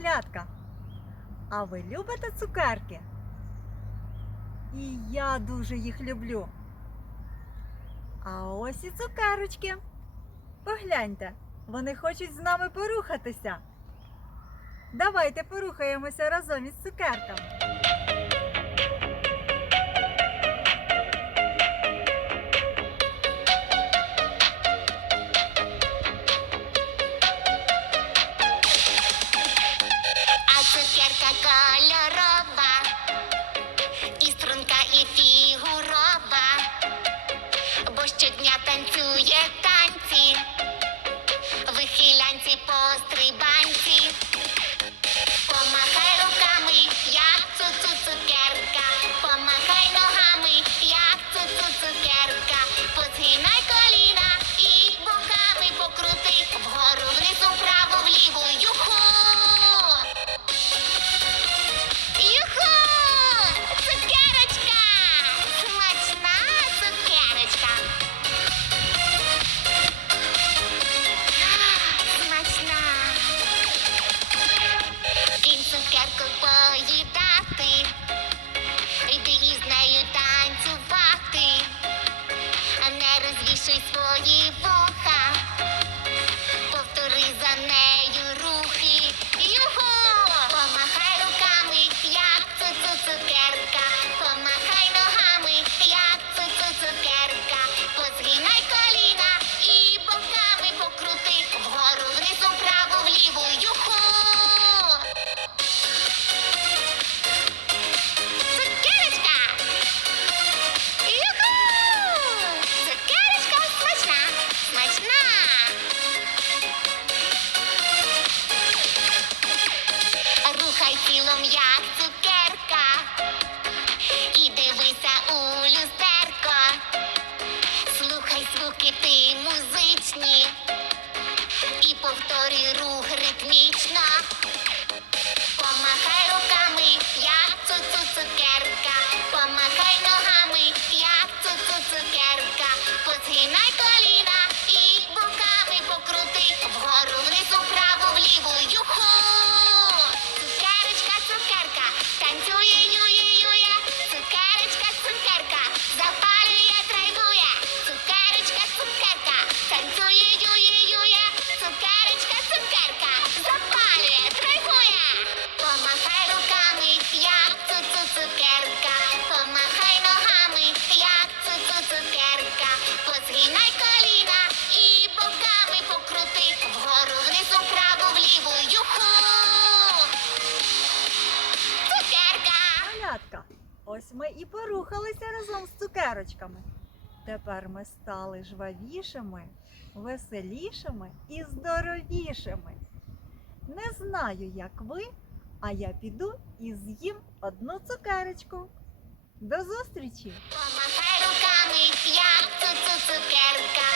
Малятка, а ви любите цукерки? І я дуже їх люблю. А ось і цукерочки. Погляньте, вони хочуть з нами порухатися. Давайте порухаємося разом із цукерками. Свої вуха, повтори за нею рухи. Юху! Помахай руками, як цуцу тілом, як цукерка, і дивися у люстерко. Слухай звуки ти музичні, і повторюй рух ось ми і порухалися разом з цукерочками. Тепер ми стали жвавішими, веселішими і здоровішими. Не знаю, як ви, а я піду і з'їм одну цукерочку. До зустрічі! Помахай руками, цуцу цукерка,